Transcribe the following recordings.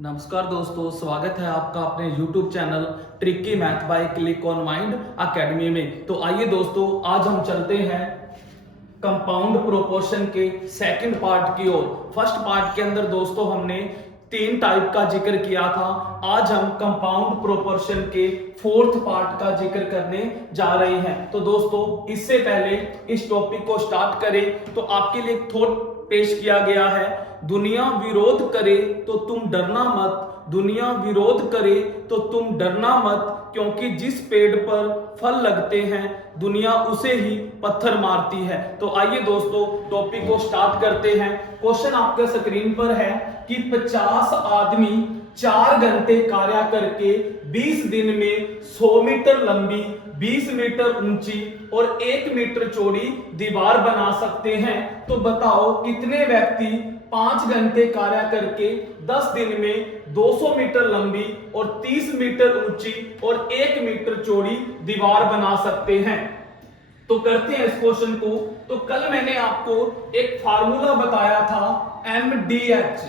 नमस्कार दोस्तों, स्वागत है आपका अपने YouTube channel tricky math bye click on mind academy में। तो आइए दोस्तों, आज हम चलते हैं कंपाउंड प्रोपोर्शन के सेकंड पार्ट की ओर। फर्स्ट पार्ट के अंदर दोस्तों हमने तीन टाइप का जिक्र किया था। आज हम कंपाउंड प्रोपोर्शन के फोर्थ पार्ट का जिक्र करने जा रहे हैं। तो दोस्तों, इससे पहले इस टॉपिक को स्टार्ट करें तो आपके लिए एक थॉट पेश किया गया है। दुनिया विरोध करे तो तुम डरना मत, दुनिया विरोध करे तो तुम डरना मत, क्योंकि जिस पेड़ पर फल लगते हैं दुनिया उसे ही पत्थर मारती है। तो आइए दोस्तों, टॉपिक को स्टार्ट करते हैं। क्वेश्चन आपके स्क्रीन पर है कि 50 आदमी 4 घंटे कार्य करके 20 दिन में 100 मीटर लंबी, 20 मीटर ऊंची और 1 मीटर चौड़ी दीवार बना सकते हैं। तो बताओ कितने व्यक्ति 5 घंटे कार्य करके 10 दिन में 200 मीटर लंबी और 30 मीटर ऊंची और 1 मीटर चौड़ी दीवार बना सकते हैं। तो करते हैं इस क्वेश्चन को। तो कल मैंने आपको एक फार्मूला बताया था MDH।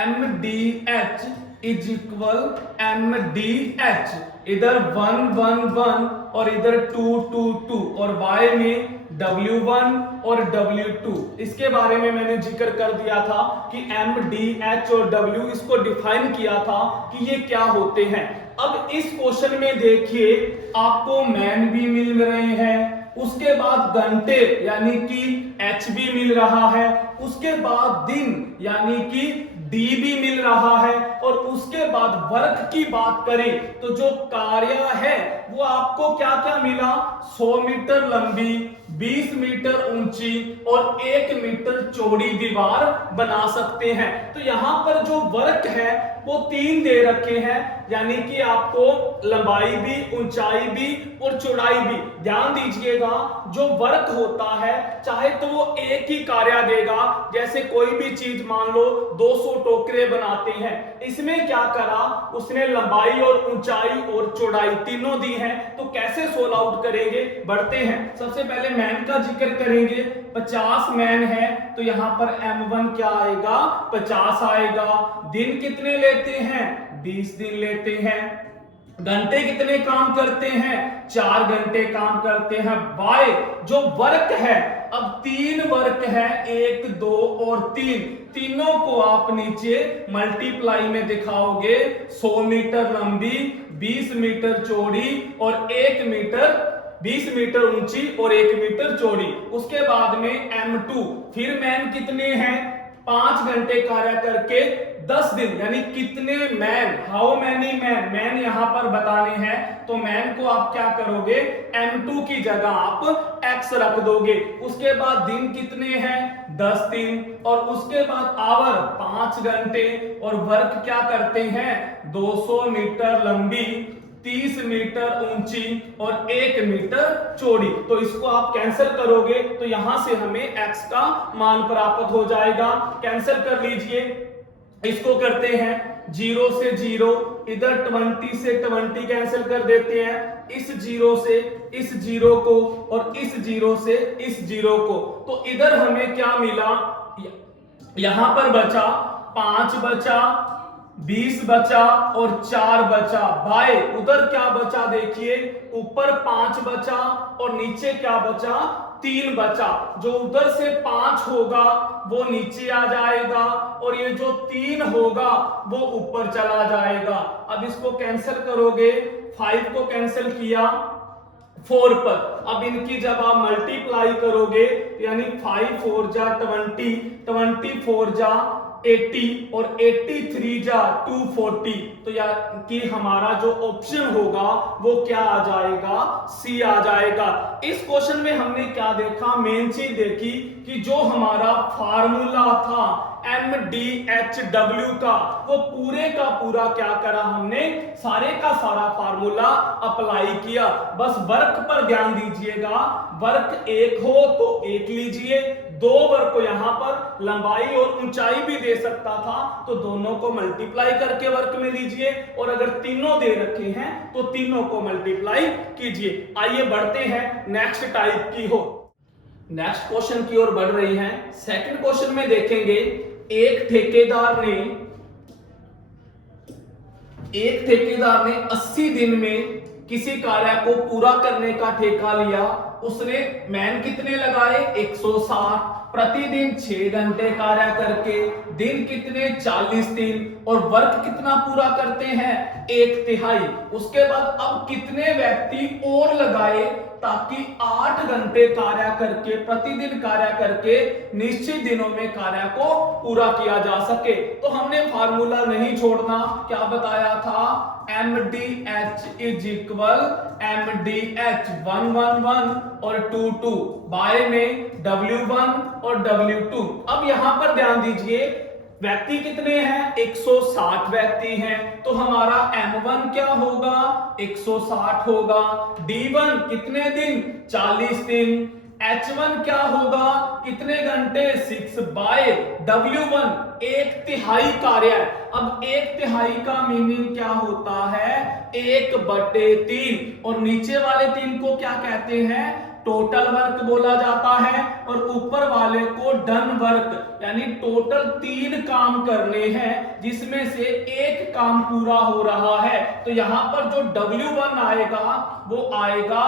MDH is equal MDH, इधर 1 1 1 और इधर 2 2 2 और y में W1 और W2। इसके बारे में मैंने जिक्र कर दिया था कि MDH और W, इसको डिफाइन किया था कि ये क्या होते हैं। अब इस क्वेश्चन में देखिए, आपको मैन भी मिल रहे हैं, उसके बाद घंटे यानी कि H भी मिल रहा है, उसके बाद दिन यानी कि D भी मिल रहा है, और उसके बाद वर्क की बात करें तो जो कार्य है वो आपको क्या क्या मिला, 100 मीटर लंबी, 20 मीटर ऊंची और 1 मीटर चौड़ी दीवार बना सकते हैं। तो यहां पर जो वर्क है वो 3 दे रखे हैं, यानी कि आपको लंबाई भी, ऊंचाई भी और चौड़ाई भी। ध्यान दीजिएगा, जो वर्क होता है चाहे तो वो एक ही कार्य देगा। जैसे कोई भी चीज मान लो 200 टोकरे बनाते हैं, इसमें क्या करा, उसने लंबाई और ऊंचाई और चौड़ाई तीनों दी हैं। तो कैसे सोल्व आउट करेंगे, बढ़ते हैं। सबसे पहले मैन का जिक्र करेंगे। 50 मैन है तो यहां पर M1 क्या आएगा, 50 आएगा। दिन कितने लेते हैं, 20 दिन लेते हैं। घंटे कितने काम करते हैं, 4 घंटे काम करते हैं। बाय जो वर्क है, अब 3 वर्क है, 1 2 और 3, तीनों को आप नीचे मल्टीप्लाई में दिखाओगे। 100 मीटर लंबी, 20 मीटर चौड़ी और 1 मीटर, 20 मीटर ऊंची और 1 मीटर चौड़ी। उसके बाद में M2। फिर मैन कितने हैं, 5 घंटे कार्य करके 10 दिन, यानी कितने man, how many man, man यहां पर बताने हैं। तो मैन को आप क्या करोगे, M2 की जगह आप X रख दोगे। उसके बाद दिन कितने हैं, 10 दिन, और उसके बाद आवर 5 घंटे, और वर्क क्या करते हैं, 200 मीटर लंबी, 30 मीटर ऊंची और 1 मीटर चौड़ी। तो इसको आप कैंसिल करोगे तो यहां से हमें x का मान प्राप्त हो जाएगा। कैंसिल कर लीजिए, इसको करते हैं 0 से 0, इधर 20 से 20 कैंसिल कर देते हैं, इस 0 से इस 0 को और इस 0 से इस 0 को। तो इधर हमें क्या मिला, यहां पर बचा 5 बचा, 20 बचा और 4 बचा। बाय उधर क्या बचा, देखिए ऊपर 5 बचा और नीचे क्या बचा, 3 बचा। जो उधर से 5 होगा वो नीचे आ जाएगा, और ये जो 3 होगा वो ऊपर चला जाएगा। अब इसको कैंसिल करोगे, 5 को कैंसिल किया 4 पर। अब इनकी जब आप मल्टीप्लाई करोगे, यानी 5 4 जा 20, 24 जा 80 और 83 जा 240। तो यार कि हमारा जो ऑप्शन होगा वो क्या आ जाएगा, सी आ जाएगा। इस क्वेश्चन में हमने क्या देखा, मेन चीज देखी कि जो हमारा फार्मूला था MDHW का, वो पूरे का पूरा क्या करा, हमने सारे का सारा फार्मूला अप्लाई किया। बस वर्क पर ध्यान दीजिएगा, वर्क 1 हो तो 1 लीजिए, 2 वर्क को यहां पर लंबाई और ऊंचाई भी दे सकता था तो दोनों को मल्टीप्लाई करके वर्क में लीजिए, और अगर तीनों दे रखे हैं तो तीनों को मल्टीप्लाई कीजिए। आइए बढ़ते हैं नेक्स्ट टाइप की हो, नेक्स्ट क्वेश्चन की ओर बढ़ रही हैं। सेकंड क्वेश्चन में देखेंगे, एक ठेकेदार ने एक ठेकेदार ने 80 दिन में किसी कार्य को पूरा करने का ठेका लिया। उसने मैन कितने लगाए 160, प्रतिदिन 6 घंटे कार्य करके दिन कितने 40 दिन और वर्क कितना पूरा करते हैं 1/3। उसके बाद अब कितने व्यक्ति और लगाए ताकि 8 घंटे कार्य करके प्रतिदिन कार्य करके निश्चित दिनों में कार्य को पूरा किया जा सके। तो हमने फार्मूला नहीं छोड़ना, क्या बताया था MDH इज इक्वल MDH 111 और 22 बाय में W1 और W2। अब यहां पर ध्यान दीजिए व्यक्ति कितने हैं 160 व्यक्ति हैं, तो हमारा M1 क्या होगा 160 होगा। D1 कितने दिन 40 दिन। H1 क्या होगा कितने घंटे 6 बाय W1 1/3 कार्य। अब 1/3 का मीनिंग क्या होता है 1/3 और नीचे वाले 3 को क्या कहते हैं टोटल वर्क बोला जाता है और ऊपर वाले को डन वर्क, यानी टोटल 3 काम करने हैं जिसमें से एक काम पूरा हो रहा है। तो यहां पर जो W1 आएगा वो आएगा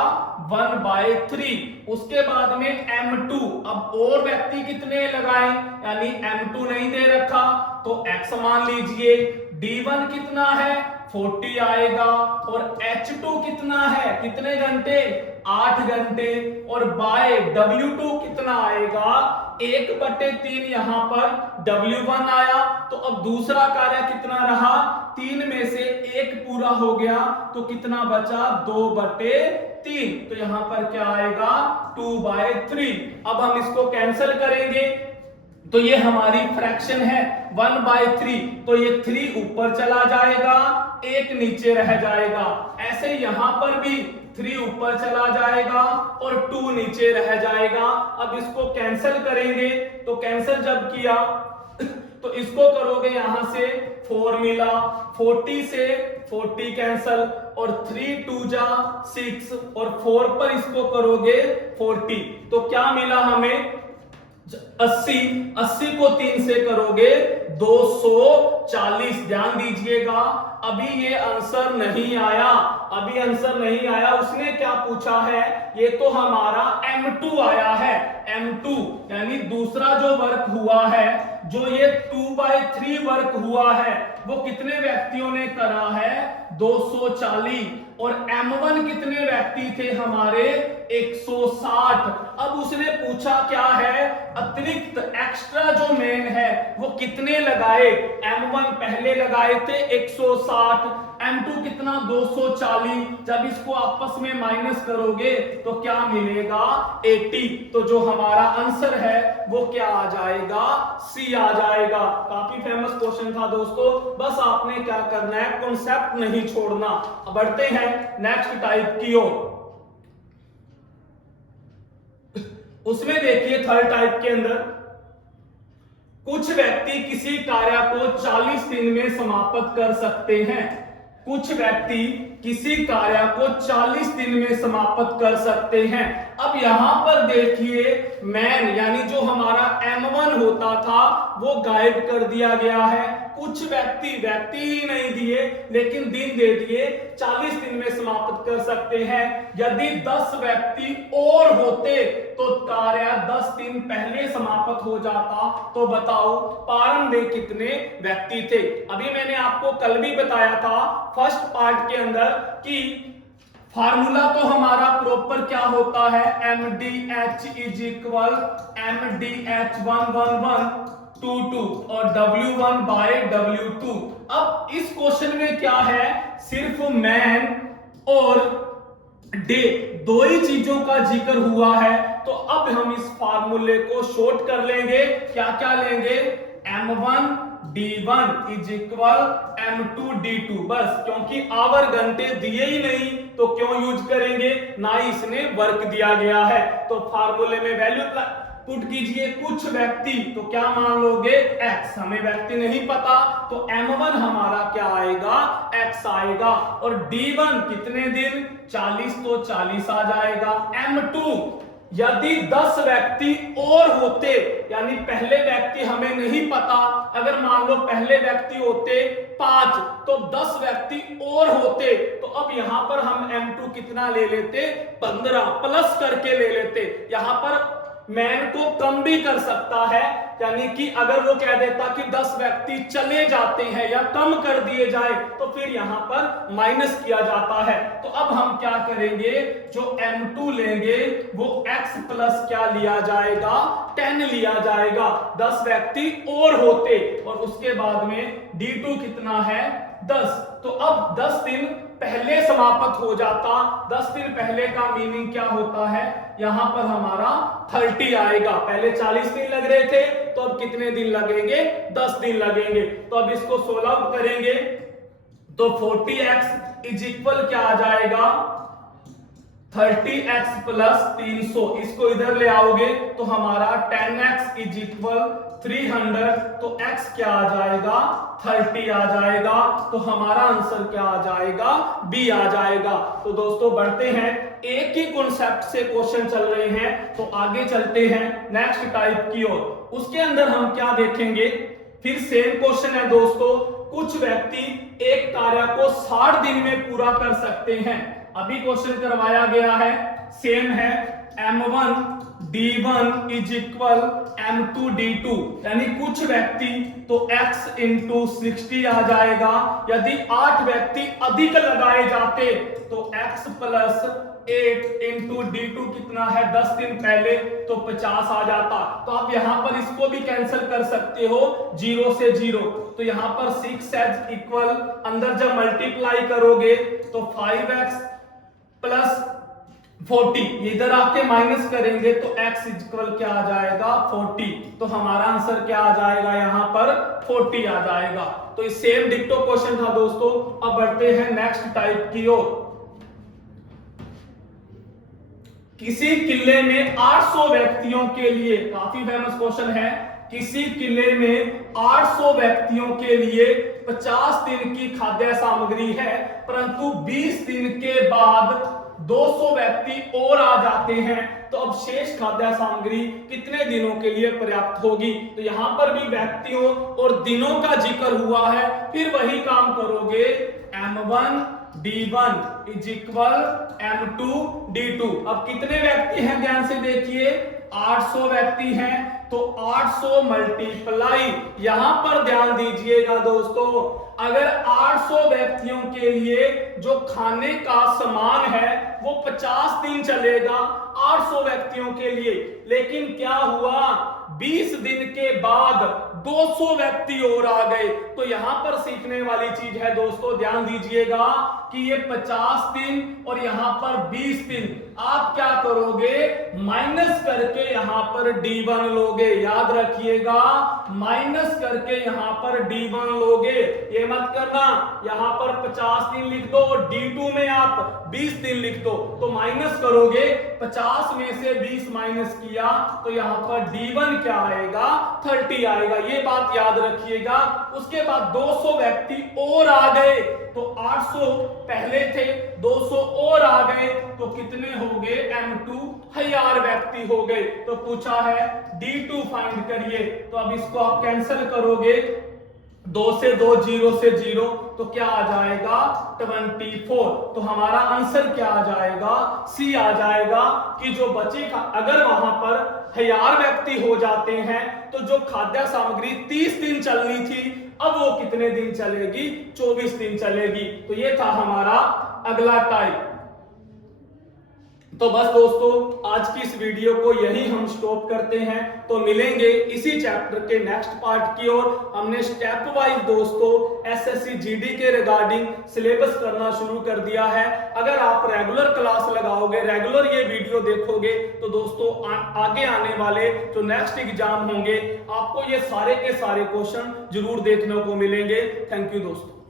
1/3। उसके बाद में M2, अब और व्यक्ति कितने लगाए यानी M2 नहीं दे रखा तो X मान लीजिए। D1 कितना है 40 आएगा और H2 कितना है कितने घंटे 8 घंटे और बाय W2 कितना आएगा 1/3। यहां पर W1 आया तो अब दूसरा कार्य कितना रहा 3 में से 1 पूरा हो गया तो कितना बचा 2/3। तो यहां पर क्या आएगा 2/3। अब हम इसको कैंसिल करेंगे तो ये हमारी फ्रैक्शन है 1/3, तो ये 3 ऊपर चला जाएगा 1 नीचे रह जाएगा। ऐसे यहां पर भी 3 ऊपर चला जाएगा और 2 नीचे रह जाएगा। अब इसको कैंसिल करेंगे तो कैंसिल जब किया तो इसको करोगे यहां से 4 मिला, 40 से 40 कैंसिल और 3 2 जा 6 और 4 पर इसको करोगे 40 तो क्या मिला हमें 80 को 3 से करोगे 240। ध्यान दीजिएगा अभी ये आंसर नहीं आया, अभी आंसर नहीं आया। उसने क्या पूछा है ये तो हमारा M2 आया है। M2 यानी दूसरा जो वर्क हुआ है, जो ये 2/3 वर्क हुआ है वो कितने व्यक्तियों ने करा है 240 और M1 कितने व्यक्ति थे हमारे 160। अब उसने पूछा क्या है अतिरिक्त एक्स्ट्रा जो मेन है वो कितने लगाए। M1 पहले लगाए थे 160, M2 कितना 240। जब इसको आपस में माइनस करोगे तो क्या मिलेगा 80। तो जो हमारा आंसर है वो क्या आ जाएगा C आ जाएगा। काफी फेमस क्वेश्चन था दोस्तों, बस आपने क्या करना है कॉन्सेप्ट नहीं छोड़ना। अब बढ़ते हैं नेक्स्ट टाइप की ओर। उसमें देखिए थर्ड टाइप के अंदर कुछ व्यक्ति किसी कार्य को 40 दिन में समाप्त कर सकते हैं। कुछ व्यक्ति किसी कार्य को 40 दिन में समाप्त कर सकते हैं। अब यहां पर देखिए मैन यानी जो हमारा M1 होता था वो गायब कर दिया गया है। कुछ व्यक्ति ही नहीं दिए लेकिन दिन दे दिए 40 दिन में समाप्त कर सकते हैं। यदि 10 व्यक्ति और होते तो कार्य 10 दिन पहले समाप्त हो जाता। तो बताओ प्रारंभ में कितने व्यक्ति थे। अभी मैंने आपको कल भी बताया था फर्स्ट पार्ट के अंदर कि फार्मूला तो हमारा प्रॉपर क्या होता है MDH इज इक्वल MDH 11122 और W1 बाय W2। अब इस क्वेश्चन में क्या है सिर्फ मैन और डे दो ही चीजों का जिक्र हुआ है। तो अब हम इस फार्मूले को शॉर्ट कर लेंगे। क्या क्या लेंगे M1 D1 is equal M2 D2। बस क्योंकि आवर घंटे दिए ही नहीं तो क्यों यूज करेंगे, ना ही इसने वर्क दिया गया है। तो फार्मूले में वैल्यू पुट कीजिए कुछ व्यक्ति, तो क्या मान लोगे X। हमें व्यक्ति नहीं पता तो M1 हमारा क्या आएगा X आएगा और D1 कितने दिन 40 तो 40 आ जाएगा। M2 यदि 10 व्यक्ति और होते यानी पहले व्यक्ति हमें नहीं पता, अगर मान लो पहले व्यक्ति होते 5 तो 10 व्यक्ति और होते, तो अब यहां पर हम M2 कितना ले लेते, 15 प्लस करके ले लेते। यहां पर मैन को कम भी कर सकता है, यानी कि अगर वो कह देता कि 10 व्यक्ति चले जाते हैं या कम कर दिए जाए तो फिर यहां पर माइनस किया जाता है। तो अब हम क्या करेंगे, जो M2 लेंगे वो x प्लस क्या लिया जाएगा, 10 लिया जाएगा, 10 व्यक्ति और होते, और उसके बाद में D2 कितना है, 10। तो अब 10 दिन पहले समाप्त हो जाता। 10 दिन पहले का मीनिंग क्या होता है, यहां पर हमारा 30 आएगा। पहले 40 दिन लग रहे थे, तो अब कितने दिन लगेंगे, 10 दिन लगेंगे। तो अब इसको सोल्व आउट करेंगे तो 40x इज इक्वल क्या आ जाएगा, 30x प्लस 300। इसको इधर ले आओगे तो हमारा 10x इज इक्वल 300, तो x क्या आ जाएगा, 30 आ जाएगा। तो हमारा आंसर क्या आ जाएगा, B आ जाएगा। तो दोस्तों बढ़ते हैं, एक ही कॉन्सेप्ट से क्वेश्चन चल रहे हैं, तो आगे चलते हैं नेक्स्ट टाइप की ओर। उसके अंदर हम क्या देखेंगे, फिर सेम क्वेश्चन है दोस्तों। कुछ व्यक्ति एक कार्य को 60 दिन में पूरा कर सकते हैं। अभी क्वेश्चन करवाया गया है, सेम है, M1 D1 is equal M2 D2, यानी कुछ व्यक्ति तो x इंटू 60 आ जाएगा। यदि 8 व्यक्ति अधिक लगाए जाते तो x प्लस 8 इंटू D2 कितना है, 10 दिन पहले, तो 50 आ जाता। तो आप यहां पर इसको भी कैंसिल कर सकते हो, 0 से 0। तो यहां पर 6 एज इक्वल, अंदर जब मल्टीप्लाई करोगे तो 5x प्लस 40, इधर आके माइनस करेंगे तो x इक्वल क्या आ जाएगा, 40। तो हमारा आंसर क्या आ जाएगा, यहां पर 40 आ जाएगा। तो ये सेम डिक्टो क्वेश्चन था दोस्तों। अब बढ़ते हैं नेक्स्ट टाइप की ओर। किसी किले में 800 व्यक्तियों के लिए, काफी फेमस क्वेश्चन है, किसी किले में 800 व्यक्तियों के लिए 50 दिन की खाद्य सामग्री है, परंतु 20 दिन के बाद 200 व्यक्ति और आ जाते हैं, तो अब शेष खाद्य सामग्री कितने दिनों के लिए पर्याप्त होगी। तो यहां पर भी व्यक्तियों और दिनों का जिक्र हुआ है, फिर वही काम करोगे, M1 D1 is equal M2 D2। अब कितने व्यक्ति हैं, ध्यान से देखिए, 800 व्यक्ति हैं, तो 800 मल्टीप्लाई, यहां पर ध्यान दीजिएगा दोस्तों, अगर 800 व्यक्तियों के लिए जो खाने का सामान है वो 50 दिन चलेगा 800 व्यक्तियों के लिए, लेकिन क्या हुआ, 20 दिन के बाद 200 व्यक्ति और आ गए। तो यहां पर सीखने वाली चीज है दोस्तों, ध्यान दीजिएगा कि ये 50 दिन और यहां पर 20 दिन, आप क्या करोगे, माइनस करके यहां पर D1 लोगे। याद रखिएगा, माइनस करके यहां पर D1 लोगे, ये मत करना यहां पर 50 दिन लिख दो और D2 में आप 20 दिन लिख दो। तो माइनस करोगे, 50 में से 20 माइनस किया तो यहां पर D1 क्या आएगा, 30 आएगा। ये बात याद रखिएगा। उसके बाद 200 व्यक्ति और आ गए, तो 800 पहले थे, 200 और आ गए, तो कितने हो गए, M2 1000 व्यक्ति हो गए। तो पूछा है D2 फाइंड करिए। तो अब इसको आप कैंसिल करोगे, 2 से 2, 0 से 0, तो क्या आ जाएगा, 24। तो हमारा आंसर क्या आ जाएगा, C आ जाएगा, कि जो बचेगा, अगर वहां पर 1000 व्यक्ति हो जाते हैं तो जो खाद्य सामग्री 30 दिन चलनी थी, अब वो कितने दिन चलेगी, 24 दिन चलेगी। तो ये था हमारा अगला टाइप। तो बस दोस्तों, आज की इस वीडियो को यही हम स्टॉप करते हैं। तो मिलेंगे इसी चैप्टर के नेक्स्ट पार्ट की ओर। हमने स्टेप वाइज दोस्तों एसएससी जीडी के रिगार्डिंग सिलेबस करना शुरू कर दिया है। अगर आप रेगुलर क्लास लगाओगे, रेगुलर ये वीडियो देखोगे, तो दोस्तों आगे आने वाले जो नेक्स्ट एग्जाम होंगे, आपको ये सारे के सारे क्वेश्चन जरूर देखने को मिलेंगे। थैंक यू दोस्तों।